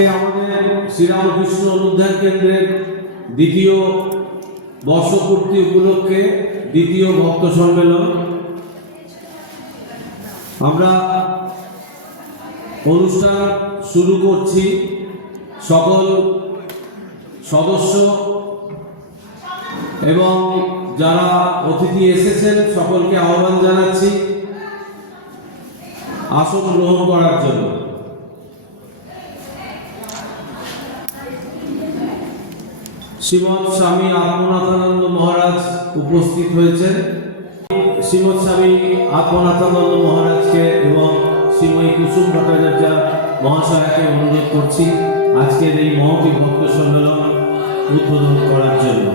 আমাদের শ্রীরামকৃষ্ণ অনুধ্যান কেন্দ্রের দ্বিতীয় বর্ষপূর্তি উপলক্ষে দ্বিতীয় ভক্ত সম্মেলন আমরা অনুষ্ঠান শুরু করছি। সকল সদস্য এবং যারা অতিথি এসেছেন সকলকে আহ্বান জানাচ্ছি আসন গ্রহণ করার জন্য। শ্রীমৎ স্বামী আত্মনাথানন্দ মহারাজ উপস্থিত হয়েছেন। শ্রীমৎ স্বামী আত্মনাথানন্দ মহারাজকে এবং শ্রীময়ী কুসুম ভট্টাচার্য মহাশয়কে অনুরোধ করছি আজকের এই মহতী ভক্ত সম্মেলন উদ্বোধন করার জন্য।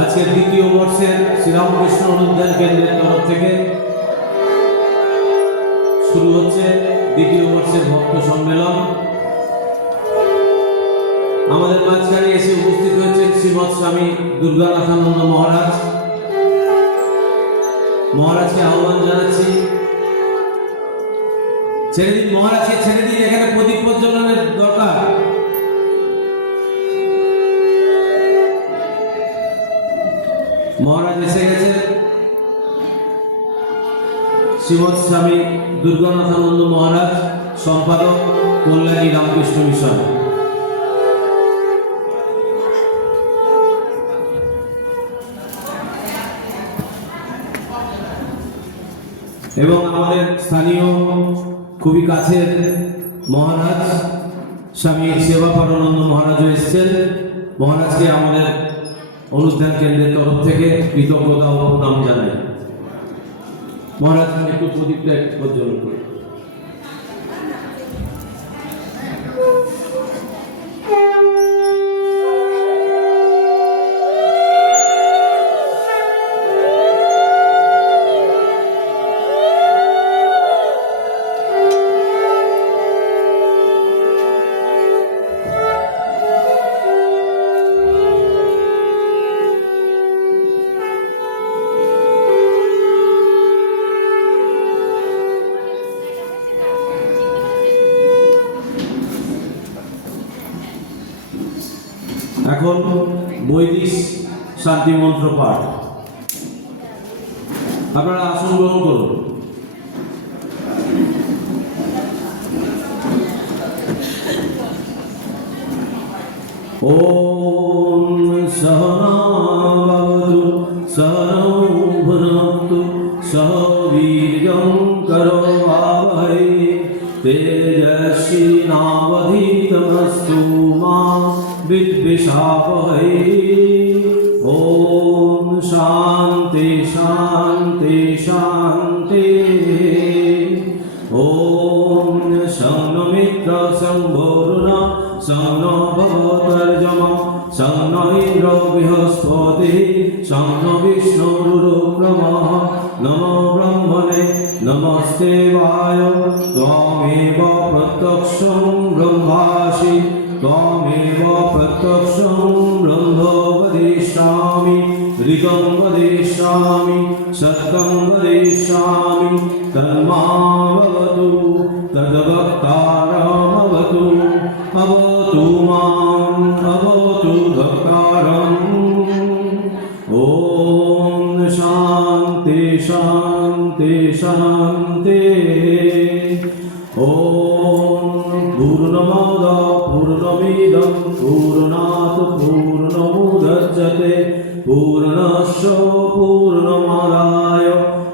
আজকের দ্বিতীয় বর্ষের শ্রীরামকৃষ্ণ অনুধ্যান কেন্দ্রের তরফ থেকে শুরু হচ্ছে দ্বিতীয় বর্ষের ভক্ত সম্মেলন। আমাদের মাঝখানে এসে উপস্থিত হয়েছেন শ্রীমৎ স্বামী দুর্গানাথানন্দ মহারাজ। মহারাজকে আহ্বান জানাচ্ছি। ছেড়ে দিন মহারাজকে, ছেড়ে দিন, এখানে প্রদীপ প্রজ্বলনের দরকার। মহারাজ এসে গেছে। শ্রীমৎ স্বামী দুর্গানাথানন্দ মহারাজ, সম্পাদক কল্যাণী রামকৃষ্ণ মিশন। এবং আমাদের স্থানীয় খুবই কাছের মহারাজ স্বামী সেবাপারানন্দ মহারাজও এসেছেন। মহারাজকে আমাদের অনুধ্যান কেন্দ্রের তরফ থেকে কৃতজ্ঞতা ও প্রণাম জানাই। মহারাজ একটু প্রদীপটা প্রজ্বলন করে। এখন বৈদিক শান্তি মন্ত্র পাঠ। আপনারা আসন গ্রহণ করুন। ওম সহনাভবতু সহনৌ ভুনক্তু সহ বীর্যং করোভাবহৈ তেজস্বিনাবধীতমস্তু মা विद्विषावहै। ओम शांति शांति शांति। ओम शं मित्र शं वरुण शं नो भवतर्जमा शं नो इंद्रो बृहस्पतिः शं नो विष्णुरुक्रमः। नमो ब्रह्मणे नमस्ते वाय त्वमेव प्रत्यक्षं ब्रह्मासि त्वमेव प्रत्यक्षं ब्रह्म वदिष्यामि ऋतं वदिष्यामि सत्यं वदिष्यामि तन्मामवतु तद्भक्तारमवतु अवतु माम् अवतु भक्तारम्। ॐ शान्ति शान्ति शान्ति। ॐ पूर्णमद पूर्णमिदं पूर्णात् पूर्णमुदच्यते पूर्णस्य पूर्णमादाय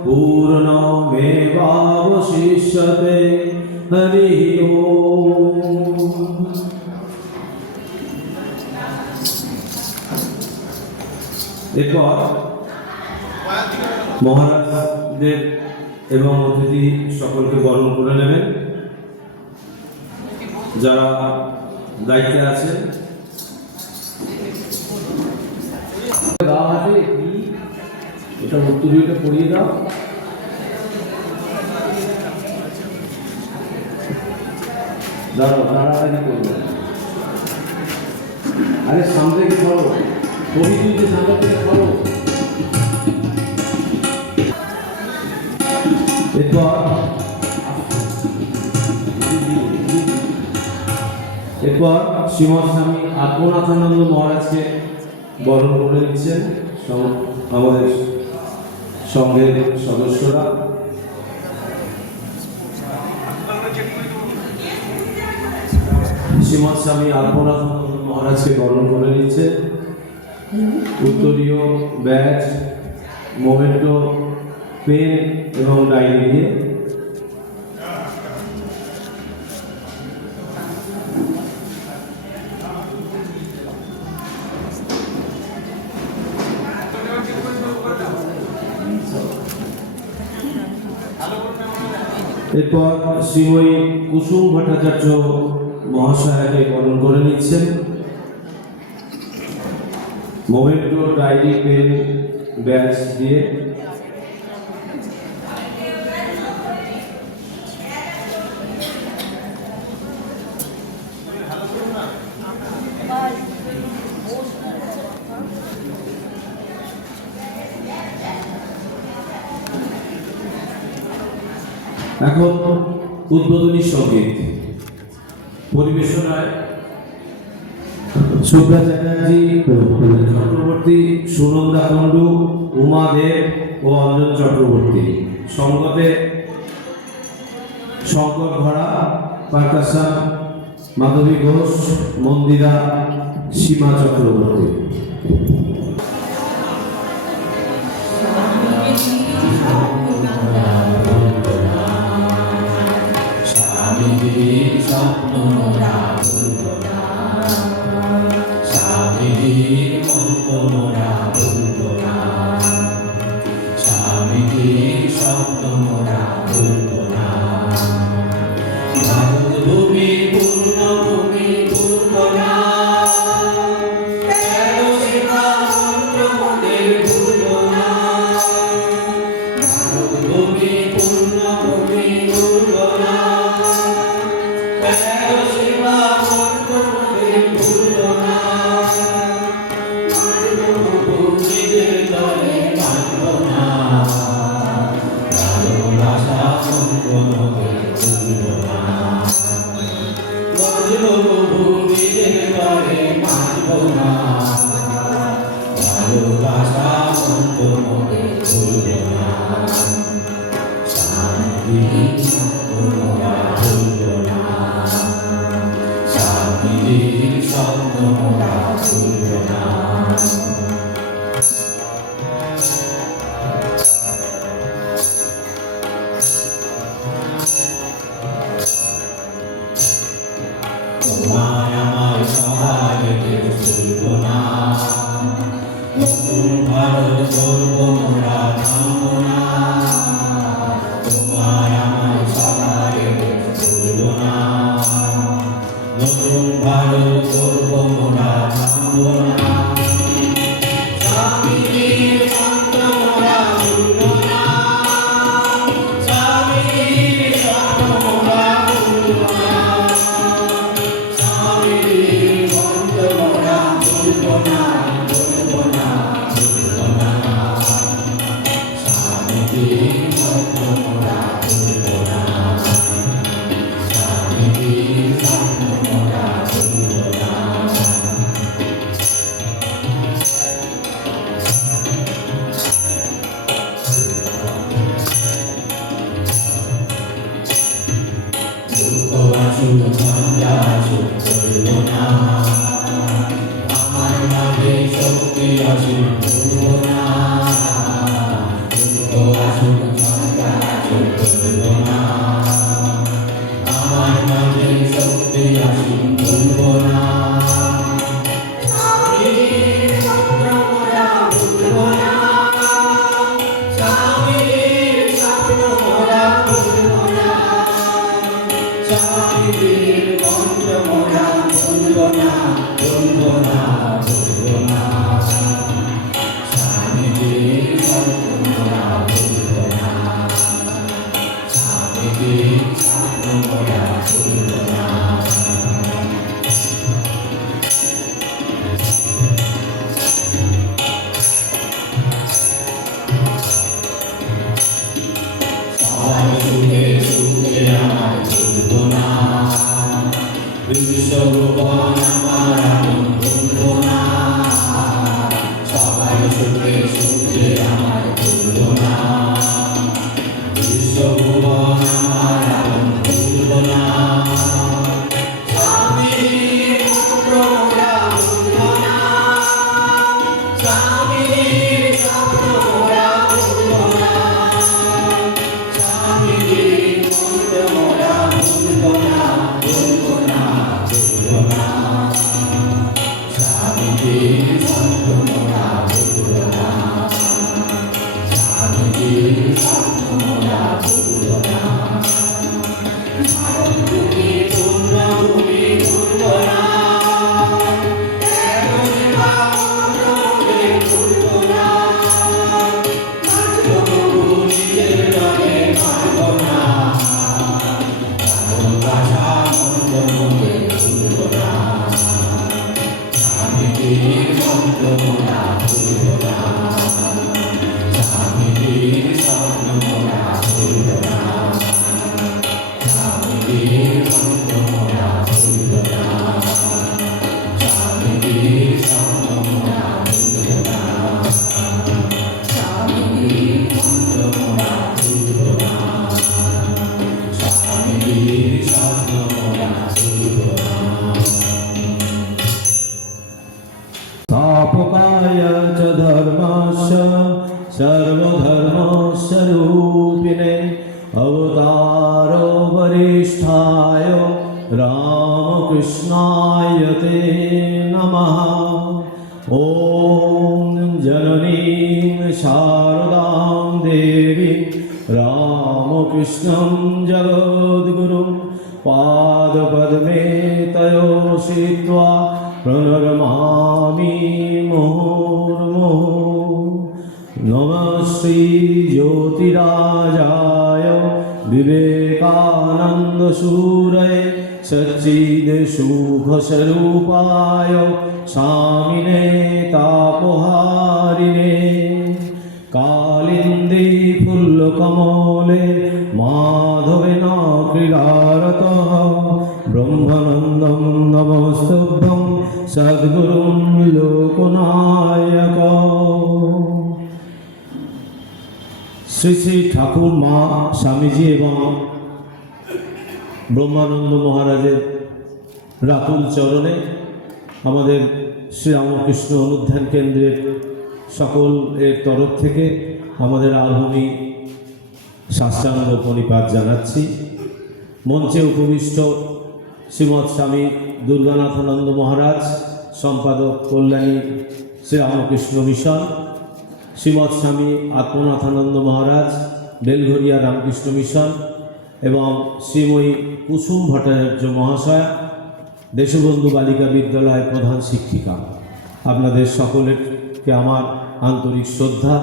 पूर्णमेवावशिष्यते। हरि ओम। এরপর মহারাজদের এবং অতিথি সকলকে বরণ করে নেবেন যারা দায়িত্বে আছে। এটা উত্তরীয়টা পড়িয়ে দাও। দাঁড়াও, তাড়াতাড়ি করবে। আরে সামনে কি করো। বহির্বিদ্যে সামনে থেকে খাবো। এরপর শ্রীমৎ স্বামী আত্মনাথানন্দ মহারাজকে বরণ করে নিচ্ছেন আমাদের সংঘের সদস্যরা। শ্রীমৎ স্বামী আত্মনাথানন্দ মহারাজকে বরণ করে নিচ্ছে উত্তরীয় ব্যাজ, মোমেন্টো, পেন এবং ডায়েরি দিয়ে। এরপর শ্রীময়ী কুসুম ভট্টাচার্য মহাশয়াকে বরণ করে নিচ্ছেন মোমেন্টো, ডায়েরি, পেন, ব্যাজ দিয়ে। এখন উদ্বোধনী সঙ্গীত পরিবেশনায় সুব্রা চ্যাটার্জি, চক্রবর্তী, সুনন্দা কুণ্ডু, উমা দেব ও অঞ্জন চক্রবর্তী। সঙ্গতে শঙ্কর ঘোড়া, পারকাশন, মাধবী ঘোষ, মন্দিরা, সীমা চক্রবর্তী। বিশ্বভুবন আমার আপন ভুলবো না, সবাই সুখে সুখে আমার ভুলবো না, বিশ্বভুবন আমার আপন ভুলবো না। স্বামীর পুত্র মোরা ভুলবো না, স্বামীর স্বপ্ন মোরা ভুলবো না, স্বামীর মন্ত্র মোরা ভুলবো না, ভুলবো না, ভুলবো না, স্বামীর স্বপ্ন মোরা ভুলবো না, স্বামীর স্বপ্ন মোরা ভুলবো না, তুমি পূর্ণভূমি ভুলবো না, ভুলবো না, নিজের নামে মারবো না, ভাষা মন্ত্র মনে ভুলবো না, স্বামীর মন্ত্র মোরা ভুলবো না, স্বামীর স্বপ্ন মোরা ভুলবো না, স্বামীর মন্ত্র মোরা ভুলবো না, স্বামীর স্বপ্ন মোরা ভুলবো না, স্বামীর মন্ত্র মোরা ভুলবো না, স্বামীর স্বপ্ন মোরা ভুলবো না। स्थापकाय च धर्मस्य सर्वधर्मस्वरूपिणे अवतारो वरिष्ठाय रामकृष्णाय ते नमः। ॐ जननीं शारदां देवीं रामकृष्णं जगद्गुरुं पादपद्मे तयो श्रित्वा प्रणमामि मुहुर्मुहुः। नमः श्री ज्योतिराजाय विवेकानन्दसूरये सच्चिदसुखस्वरूपाय स्वामिने तापहारिणे कालिन्दी फुल्लकमले माधवेन क्रीडारतः ब्रह्मानन्दं नमस्तुभ्यं सद्गुरुं लोकनायक। শ্রী শ্রী ঠাকুর মা স্বামীজি এবং ব্রহ্মানন্দ মহারাজের রাতুল চরণে আমাদের শ্রীরামকৃষ্ণ অনুধ্যান কেন্দ্রের সকলের তরফ থেকে আমাদের আলহনী সাষ্টাঙ্গ প্রণিপাত জানাচ্ছি। মঞ্চে উপবিষ্ট শ্রীমৎ স্বামী দুর্গানাথানন্দ মহারাজ, সম্পাদক কল্যাণী শ্রীরামকৃষ্ণ মিশন, শ্রীমৎ স্বামী আত্মনাথানন্দ মহারাজ, বেলঘরিয়া রামকৃষ্ণ মিশন এবং শ্রীময়ী কুসুম ভট্টাচার্য মহাশয়া, দেশবন্ধু বালিকা বিদ্যালয়ের প্রধান শিক্ষিকা, আপনাদের সকলকে আমার আন্তরিক শ্রদ্ধা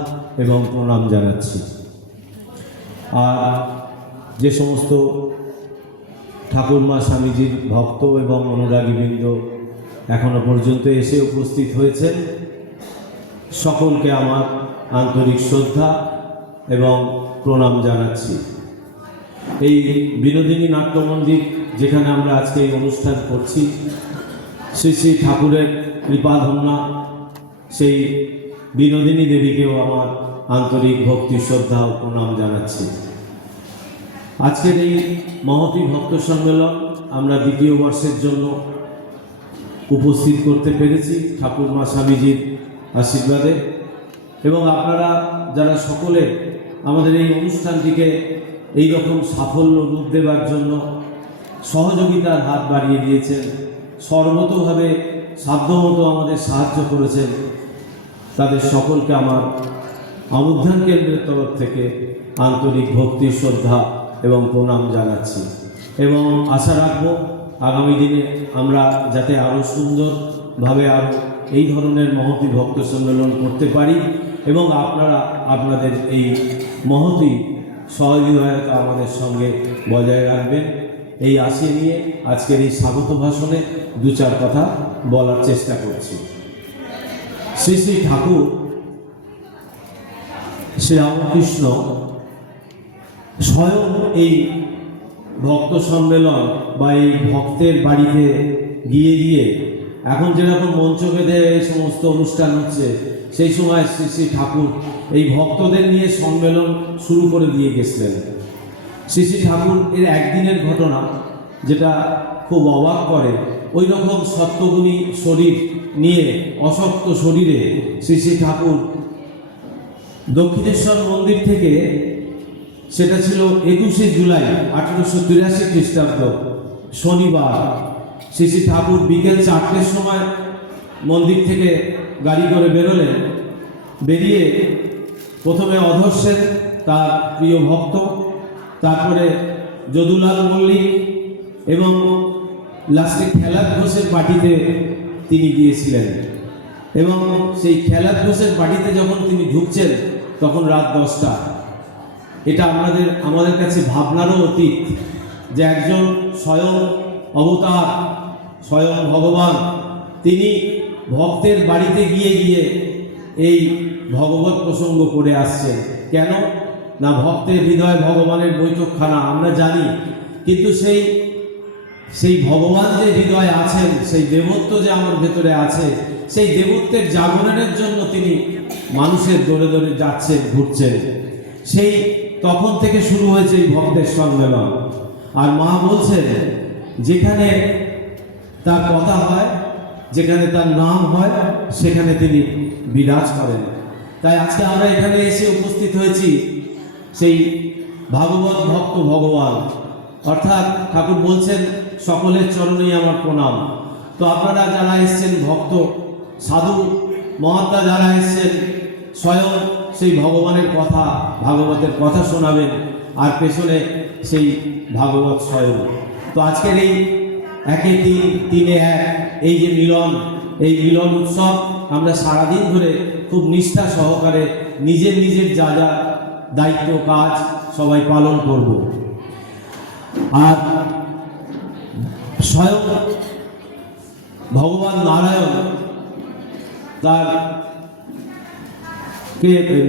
এবং প্রণাম জানাচ্ছি। আর যে সমস্ত ঠাকুরমা স্বামীজির ভক্ত এবং অনুরাগীবৃন্দ এখনো পর্যন্ত এসে উপস্থিত হয়েছেন, সকলকে আমার আন্তরিক শ্রদ্ধা এবং প্রণাম জানাচ্ছি। এই বিনোদিনী নাট্যমন্দির যেখানে আমরা আজকে এই অনুষ্ঠান করছি, শ্রী শ্রী ঠাকুরের কৃপাধন্যা সেই বিনোদিনী দেবীকেও আমার আন্তরিক ভক্তি শ্রদ্ধা ও প্রণাম জানাচ্ছি। আজকের এই মহতী ভক্ত সম্মেলন আমরা দ্বিতীয় বর্ষের জন্য উপস্থিত করতে পেরেছি ঠাকুরমা স্বামীজির আশীর্বাদে, এবং আপনারা যারা সকলে আমাদের এই অনুষ্ঠানটিকে এই রকম সাফল্য রূপ দেবার জন্য সহযোগিতার হাত বাড়িয়ে দিয়েছেন, সর্বতোভাবে সাধ্যমতো আমাদের সাহায্য করেছেন, তাদের সকলকে আমার অনুধ্যান কেন্দ্রের তরফ থেকে আন্তরিক ভক্তি শ্রদ্ধা এবং প্রণাম জানাচ্ছি। এবং আশা রাখব আগামী দিনে আমরা যাতে আরও সুন্দরভাবে আরও এই ধরনের মহতী ভক্ত সম্মেলন করতে পারি এবং আপনারা আপনাদের এই মহতী সহযোগিতা আমাদের সঙ্গে বজায় রাখবেন, এই আশা নিয়ে আজকের এই স্বাগত ভাষণে দু চার কথা বলার চেষ্টা করছি। শ্রী শ্রী ঠাকুর শ্রীরামকৃষ্ণ স্বয়ং এই ভক্ত সম্মেলন বা এই ভক্তের বাড়িতে গিয়ে গিয়ে এখন যেরকম মঞ্চ বেঁধে এই সমস্ত অনুষ্ঠান হচ্ছে, সেই সময় শ্রী শ্রী ঠাকুর এই ভক্তদের নিয়ে সম্মেলন শুরু করে দিয়ে গেছিলেন। শ্রী শ্রী ঠাকুর এর একদিনের ঘটনা যেটা খুব অবাক করে, ওই রকম সত্যগুণী শরীর নিয়ে অশক্ত শরীরে শ্রী শ্রী ঠাকুর দক্ষিণেশ্বর মন্দির থেকে, সেটা ছিল 21শে জুলাই 1883 খ্রিস্টাব্দ শনিবার, শ্রী শ্রী ঠাকুর বিকেল 4টের সময় মন্দির থেকে গাড়ি করে বেরোলেন। বেরিয়ে প্রথমে অধর সেন তার প্রিয় ভক্ত, তারপরে যদুলাল মল্লিক এবং লাস্টে খেলাত ঘোষের পার্টিতে তিনি গিয়েছিলেন। এবং সেই খেলাত ঘোষের পার্টিতে যখন তিনি ঢুকছেন তখন রাত 10টা। এটা আমাদের কাছে ভাবনারও অতীত যে একজন স্বয়ং অবতার, স্বয়ং ভগবান, তিনি ভক্তের বাড়িতে গিয়ে গিয়ে এই ভগবত প্রসঙ্গ করে আসছেন। কেন না, ভক্তের হৃদয় ভগবানের বৈঠকখানা আমরা জানি, কিন্তু সেই ভগবান যে হৃদয়ে আছেন, সেই দেবত্ব যে আমার ভেতরে আছে, সেই দেবত্বের জাগরণের জন্য তিনি মানুষের দৌড়ে দৌড়ে যাচ্ছেন, ঘুরছেন। সেই তখন থেকে শুরু হয়েছে এই ভক্তের সম্মেলন। আর মা বলছেন যেখানে তার কথা হয়, যেখানে তার নাম হয়, সেখানে তিনি বিরাজ করেন। তাই আজকে আমরা এখানে এসে উপস্থিত হয়েছি সেই ভাগবত ভক্ত ভগবান, অর্থাৎ ঠাকুর বলছেন সকলের চরণেই আমার প্রণাম। তো আপনারা যারা এসছেন ভক্ত, সাধু মহাত্মা যারা এসছেন, স্বয়ং সেই ভগবানের কথা, ভাগবতের কথা শোনাবেন, আর পেছনে সেই ভাগবত স্বয়ং। তো আজকের এই 1-এ 3, 3-এ 1 এই যে মিলন, এই মিলন উৎসব আমরা সারাদিন ধরে খুব নিষ্ঠা সহকারে নিজের নিজের যা যা দায়িত্ব কাজ সবাই পালন করব। আর স্বয়ং ভগবান নারায়ণ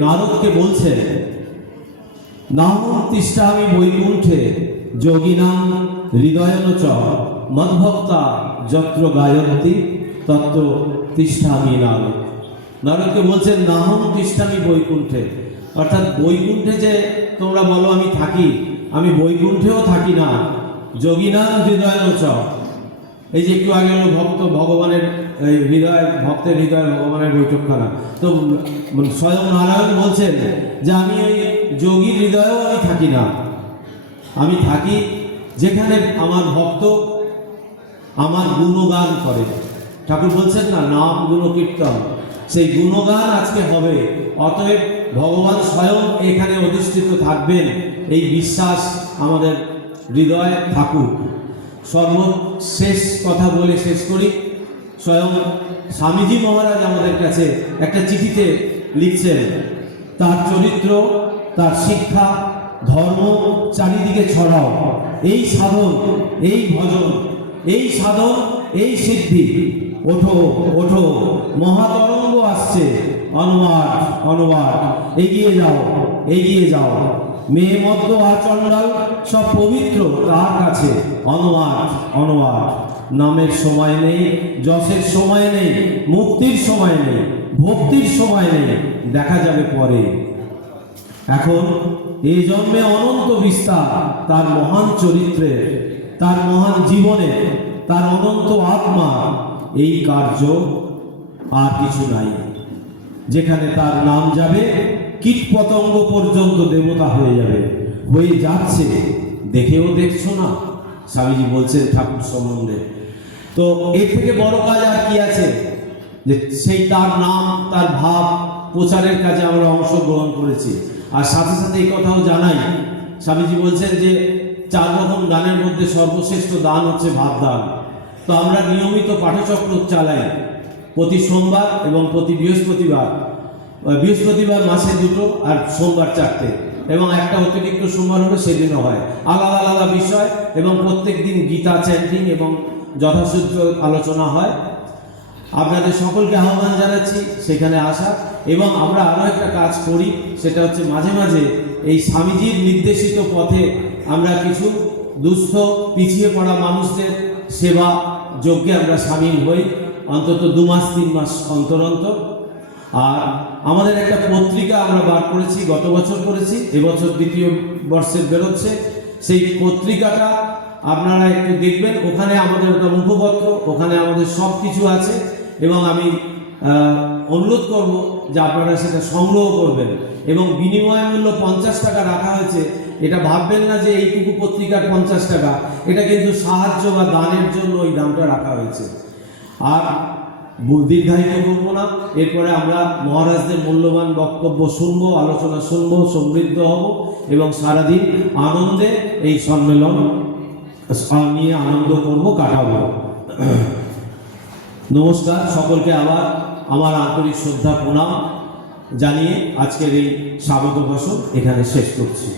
নারদকে বলছে, নাহং তিষ্ঠামি বৈকুণ্ঠে যোগিনাং হৃদয়ন চ মদ্ভক্তা যত্র গায়ন্তি তত্র তিষ্ঠামি নারদ। নারদকে বলছেন নাহং তিষ্ঠামি বৈকুণ্ঠে, অর্থাৎ বৈকুণ্ঠে যে তোমরা বলো আমি থাকি, আমি বৈকুণ্ঠেও থাকি না। যোগিনাং হৃদয়ন চ, এই যে একটু আগে হলো ভক্ত ভগবানের হৃদয়, ভক্তের হৃদয় ভগবানের বৈঠকখানা। তো স্বয়ং নারায়ণ বলছেন যে আমি ওই যোগীর হৃদয়েও আমি থাকি না, আমি থাকি যেখানে আমার ভক্ত আমার গুণগান করে। ঠাকুর বলছেন না, নাম গুণ কীর্তন, সেই গুণগান আজকে হবে। অতএব ভগবান স্বয়ং এখানে অধিষ্ঠিত থাকবেন, এই বিশ্বাস আমাদের হৃদয়ে থাকুক। সর্বশেষ কথা বলে শেষ করি। স্বয়ং স্বামীজি মহারাজ আমাদের কাছে একটা চিঠিতে লিখছেন, তার চরিত্র, তার শিক্ষা, ধর্ম চারিদিকে ছড়াও। এই সাধন, এই ভজন, এই সাধন, এই সিদ্ধি, ওঠো ওঠো, মহাতরঙ্গ আসছে, অনুবাদ অনুবাদ, এগিয়ে যাও এগিয়ে যাও। মেয়ে মধ্য আর চণ্ডাল সব পবিত্র তার কাছে, অনুবাদ অনুবাদ। নামের সময় নেই, যশের সময় নেই, মুক্তির সময় নেই, ভক্তির সময় নেই, দেখা যাবে পরে। এখন এই জন্মে অনন্ত বিস্তার তার মহান চরিত্রে, তার মহান জীবনে, তার অনন্ত আত্মা, এই কার্য আর কিছু নাই। যেখানে তার নাম যাবে, কীট পতঙ্গ পর্যন্ত দেবতা হয়ে যাবে, হয়ে যাচ্ছে, দেখেও দেখছো না। স্বামীজি বলছেন ঠাকুর সম্বন্ধে। তো এর থেকে বড় কাজ আর কি আছে, যে সেই তার নাম, তার ভাব প্রচারের কাজে আমরা অংশগ্রহণ করেছি। আর সাথে সাথে এই কথাও জানাই, স্বামীজি বলছেন যে 4 রকম দানের মধ্যে সর্বশ্রেষ্ঠ দান হচ্ছে ভাব দান। তো আমরা নিয়মিত পাঠচক্র চালাই প্রতি সোমবার এবং প্রতি বৃহস্পতিবার। বৃহস্পতিবার মাসে 2টো আর সোমবার 4টে, এবং একটা অতিরিক্ত সোমবার হলে সেদিনও হয়। আলাদা আলাদা বিষয়, এবং প্রত্যেক দিন গীতা চ্যান্টিং এবং যথাসূত্র আলোচনা হয়। আপনাদের সকলকে আহ্বান জানাচ্ছি সেখানে আসা। এবং আমরা আরও একটা কাজ করি, সেটা হচ্ছে মাঝে মাঝে এই স্বামীজির নির্দেশিত পথে আমরা কিছু দুস্থ পিছিয়ে পড়া মানুষদের সেবা যজ্ঞে আমরা সামিল হই অন্তত 2 মাস 3 মাস অন্তর অন্তর। আর আমাদের একটা পত্রিকা আমরা বার করেছি, গত বছর করেছি, এবছর দ্বিতীয় বর্ষের বেরোচ্ছে। সেই পত্রিকাটা আপনারা একটু দেখবেন, ওখানে আমাদের একটা মুখপত্র, ওখানে আমাদের সব কিছু আছে। এবং আমি অনুরোধ করব যে আপনারা সেটা সংগ্রহ করবেন। এবং বিনিময় মূল্য 50 টাকা রাখা হয়েছে। এটা ভাববেন না যে এইটুকু পত্রিকার 50 টাকা, এটা কিন্তু সাহায্য বা দানের জন্য ওই দামটা রাখা হয়েছে। আর দীর্ঘায়িত করব না, এরপরে আমরা মহারাজদের মূল্যবান বক্তব্য শুনবো, আলোচনা শুনবো, সমৃদ্ধ হব এবং সারাদিন আনন্দে এই সম্মেলন নিয়ে আনন্দ করব, কাটাবো। নমস্কার সকলকে, আবার আমার আন্তরিক শ্রদ্ধা প্রণাম জানিয়ে আজকের এই স্বাগত ভাষণ এখানে শেষ করছি।